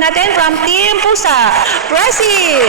natin from Team Pusa, Presi.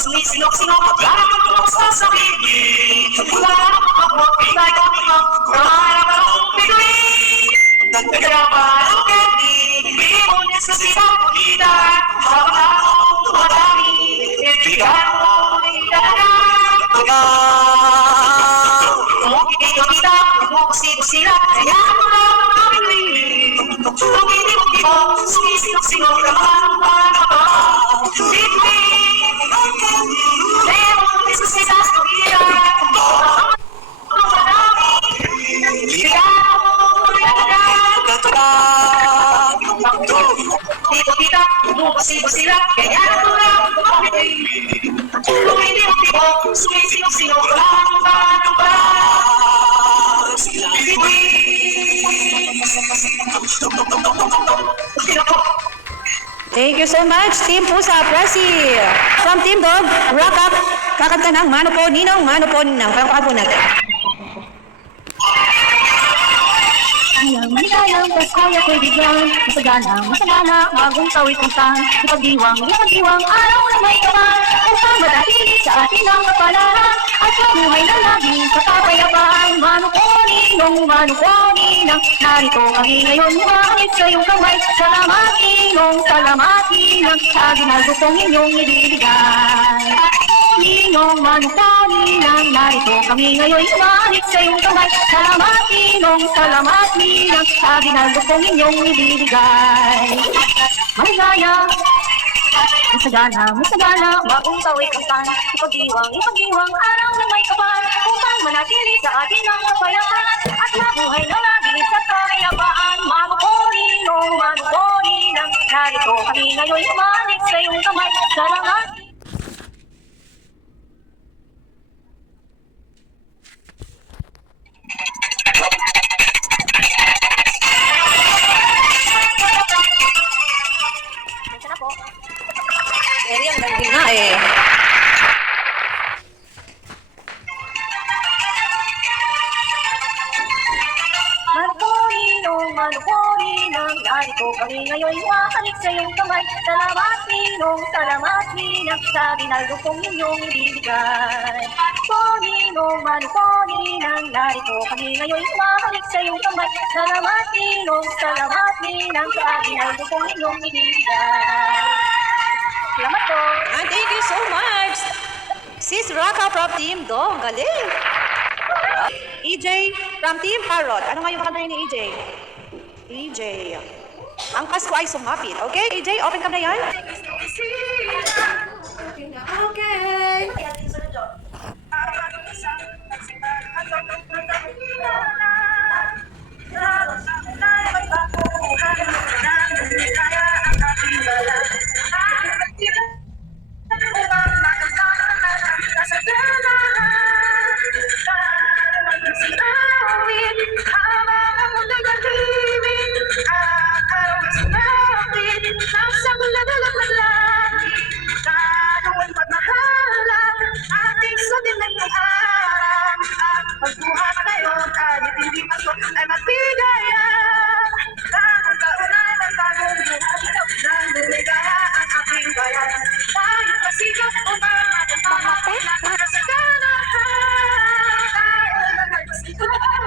Sumisilok-silok, lamang sa sarili. Wala akong pinay ko nito, kaya akong pinay. Kaya parang candy, ibon niya sa sinapulita. Habang akong tumadami, ibigay mo nila. Kumukiti-kita, kumukusip-sila, kaya ako lang ang pinay. Kumiti-mo, sumisilok-silok, lamang pa. Sila, kaya ako sumisilok-silok lang paano ba? Thank you so much, Team Pusa, Presi. From Team Dog, wrap up, kakanta ng Mano po, Ninong, Mano po, Ninang. Palakpakan po natin. Sayang, tas kaya ko'y bigyan. Masagana, bagong tawid kong tan. Ipagdiwang, araw na may kaman. Upang madahili sa atin ang kapalaran. At mabuhay na laging kapapayapaan. Mano ko, Ninong, narito kami ngayon. Umahit sa iyong kamay. Salamat, Ninong, sa ginaldo kong inyong ibibigay. Ninong, Mano ko, narito kami ngayon. Umahit sa iyong kamay. Salamat, Ninong, sa ginaldo kong inyong ibibigay. Maligaya, masagana, bagong tawid ang tan. Ipagdiwang, araw na may kapal. Upang manatili sa atin ang kapayapaan. At mabuhay na lagi sa kapayapaan. Mano ko, Ninong, narito kami ngayon. Umahit sa iyong kamay. Salamat. Na eh. Mano ko, narito kami ngayon. Umahalik sa iyong kamay. Salamat, Ninong, sa ginaldo kong inyong ibibigay. Mano ko, narito kami ngayon. Umahalik sa iyong kamay. Salamat, Ninong, sa ginaldo kong inyong ibibigay. Salamat po. And thank you so much, Sis Raka from Team Dog. Galing. EJ from Team Parrot. Ano nga yung kanta ni EJ? EJ. Ang Pasko ay sumapit. Okay, EJ, open cam na yan. Okay. Pagbuhat ngayon, kahit hindi pa so ay magbigaya. Bagong taon ay magbagong buhay. Nang lumigaya ang aking bayan. Tayo pasigaw upang matapos. Nakasagana ka. Tayo na nagsigaw.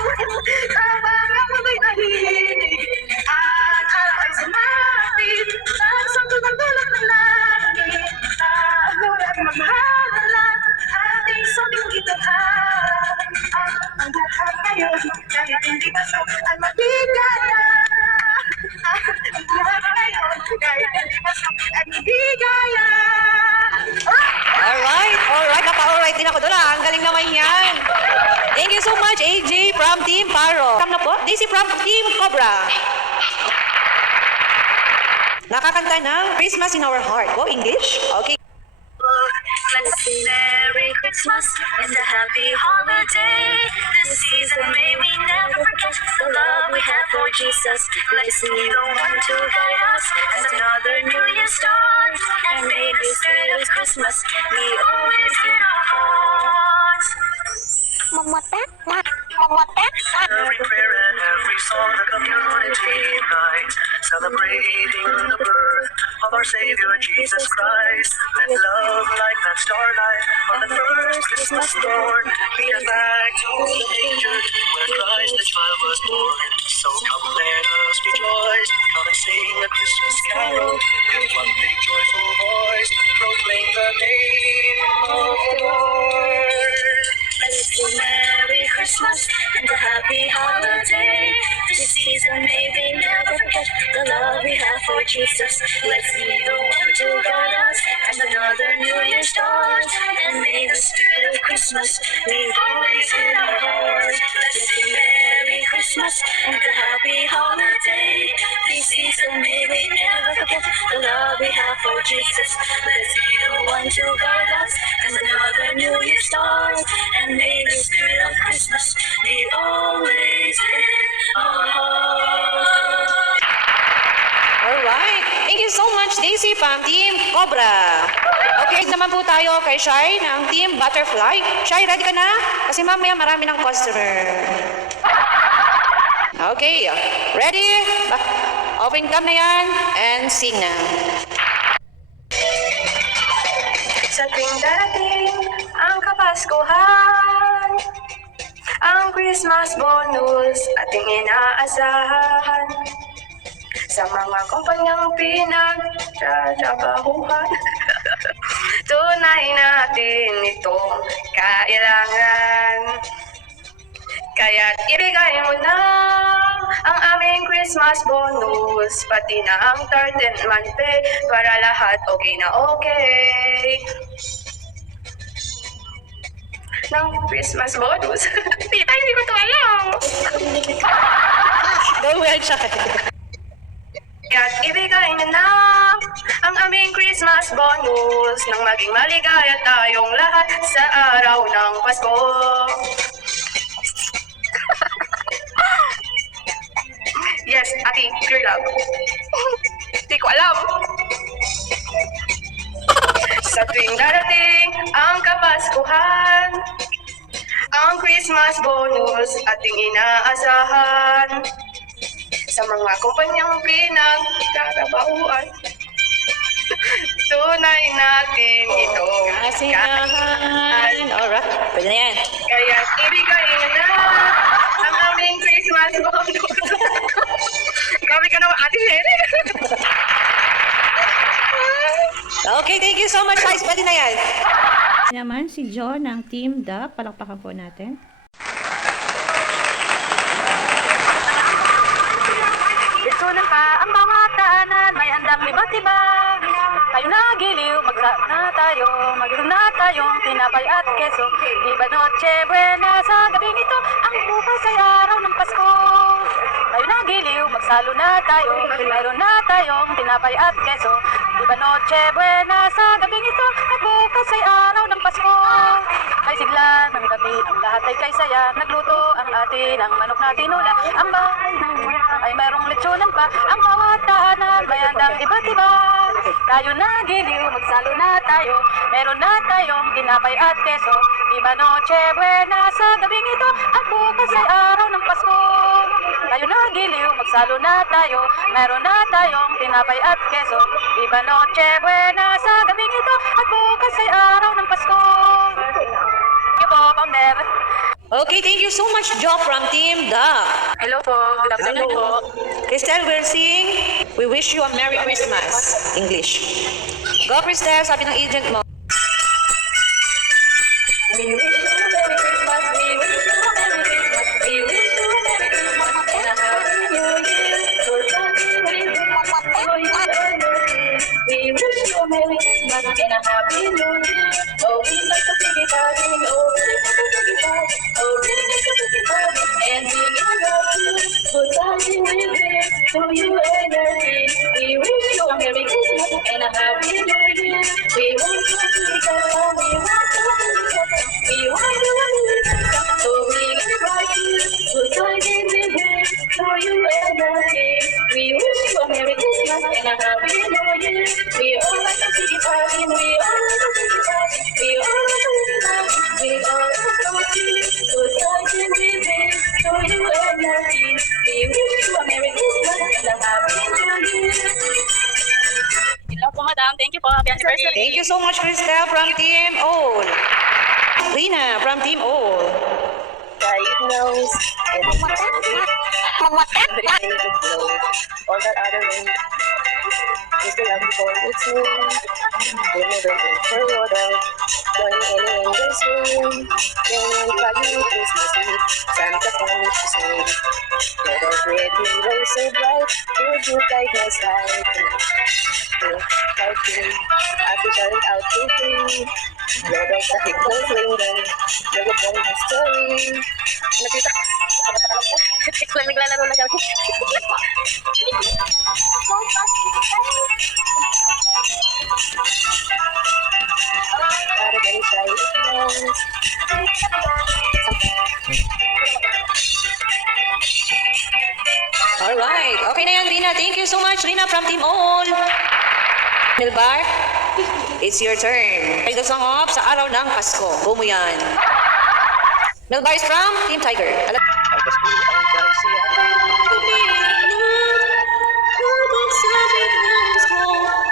Habang ako may nahihinig. Ang araw ay sumapit. Ang santo ng dulot ng langit. Tayo at magmahalan. Ating sabing gitahan. Ang buhat ngayon, kahit hindi pa so ay magbigaya. Ang buhat ngayon, kahit hindi pa so ay magbigaya. Alright, napa-alright din ako doon. Ang galing naman yan. Thank you so much, AJ from Team Paro. Come na po, Daisy from Team Cobra. nakakanta ng Christmas in Our Heart. Go English? Okay. Let's sing Merry Christmas and a happy holiday. This season may we never forget the love we have for Jesus. Let's be the one to guide us as another new year starts. And may the spirit of Christmas be always in our hearts. Every prayer and every song, the community unites, celebrating the birth of our Savior Jesus Christ. Let love like that starlight on the first Christmas morn lead us back to the manger where Christ the child was born. So come let us rejoice, come and sing a Christmas carol in one big joyful voice, proclaim the name of the Lord. Let's sing Merry Christmas and a happy holiday. This season may we never forget the love we have for Jesus. Let's be the one to guide us as another new year starts. And may the spirit of Christmas be always in our hearts. Let's sing Merry Christmas and a happy holiday. This season may we never forget the love we have for Jesus. Let's be the one to guide us as another new year starts. And may the spirit of Christmas be always in our hearts. Alright. Thank you so much, Daisy, from Team Cobra. Okay, naman po tayo kay Shai ng Team Butterfly. Shai, ready ka na? Kasi mamaya marami ng customer. Okay, ready? Open cam na yan and sing na. Sa tuwing darating ang Kapaskuhan, ang Christmas bonus ating inaasahan. Sa mga kumpanyang pinagtatrabahuhan, tunay natin itong kailangan. Kaya't ibigay mo na ang aming Christmas bonus, pati na ang 13th month pay, para lahat okay na okay. Ng Christmas bonus. Tita, hindi ko to alam. Very well, Shai. Kaya't ibigay niyo na ang aming Christmas bonus, nang maging maligaya tayong lahat sa araw ng Pasko. Yes, ate, pure love. Di ko alam. Sa tuwing darating ang Kapaskuhan, ang Christmas bonus ating inaasahan. Sa mga kumpanyang pinagtatrabahuan, tunay natin itong Kasiyahan. Alright, pwede na yan. Kaya ibigay niyo na ang aming Christmas bonus. Grabe ka naman, Ate Nene. Okay, thank you so much, guys. Pwede na yan. Naman si John ng Team The. Palakpakan po natin. Isunan pa ang mga daanan, may handang iba't iba. Tayo na giliw, magsaat na tayo, maginom na tayong tinapay at keso. Diba noche buena sa gabing ito, ang bukas ay araw ng Pasko. Tayo na giliw, magsalo na tayo, mayroon na tayong tinapay at keso. Diba noche buena sa gabing ito, at bukas ay araw ng Pasko. May sigla ng gabi, ang lahat ay kay saya, nagluto ang atin, ang manok na tinula, ang bahay ay mayroong lechonan pa, ang bawat daanan, may handang iba't iba. Tayo na giliw, magsalo na tayo, meron na tayong tinapay at keso. Diba noche buena sa gabing ito, at bukas ay araw ng Pasko. Tayo na giliw, magsalo na tayo, meron na tayong tinapay at keso. Diba noche buena sa gabing ito, at bukas ay araw ng Pasko. Thank you po, Pamber. Okay, thank you so much, Jo, from Team The. Hello po, good afternoon po. Crystal will sing, we wish you a Merry Christmas. English. Go, Crystal, sabi ng agent mo. We wish you a Merry Christmas, we wish you a Merry Christmas, we wish you a Merry Christmas and a Happy New Year. So we wish you a Merry Christmas. We wish wish you a Merry Christmas and a Happy New Year. Oh, we like to pick it party. Oh, we like to pick it party. Oh, we like to pick it party. And we love you. Good party with it. To you and your kid. We wish you a Merry Christmas and a Happy New Year. We want you to be better. We want you to be better. We want you to be better. So we invite you. Good party with it. To you and your kid. We wish you a Merry Christmas and a Happy New Year. We all like to see it happen. We all like to see it happen. We all like to see it happen. We all like to see it. Good tidings we bring to you and your king. We wish you a Merry Christmas and a Happy New Year. Hello po, madam. Thank you po. Happy anniversary. Thank you so much, Cristel from Team All. Rina from Team All. God knows everything. Everything it knows. All that other way is the love for its name. We'll never wait for your love. Join any angel's room. Then for you Christmas Eve, Santa comes to say, let us red rainbow so bright, would you guide my side? Like me, as we shout out to you, let us hit those windows, let us tell the story. Nakita, explain naglalaro na kami. Para kayo siya i-close. Alright. Okay na yan, Rina. Thank you so much, Rina from Team All. Milbar, it's your turn. Play the song of Sa Araw ng Pasko. Go mo yan. Milbar is from Team Tiger. Ang Pasko ang kasiyahan.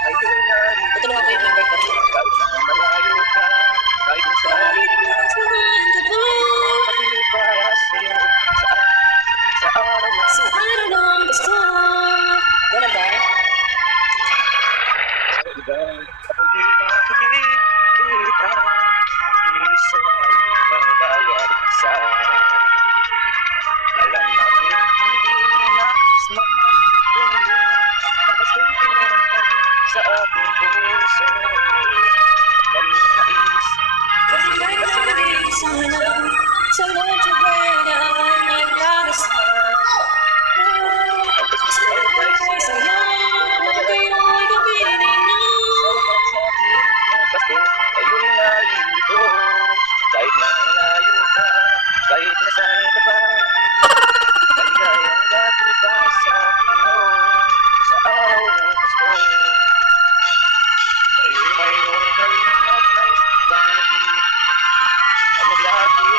Ay kailan, Tutulungan ko yung member ko. kahit na malayo ka, kahit na saan, pag-ibig para sa'yo. Sa araw ng Go, Milbar. kapag di makikita, isa ng bawat isa. Alam namin hindi nais magpatuloy ang Pasko'y pinangkan sa ating puso. Kami nais, Sa medyo pwede ang nagdarasal. ang Pasko ay kasiyahan. Pasko ay unahin ito. Kahit na malayo ka, kahit na saan ka pa, maligayang dati pa sa akin mo. Sa araw ng Pasko ay mayroon kayong nag-nais bang ang maglagi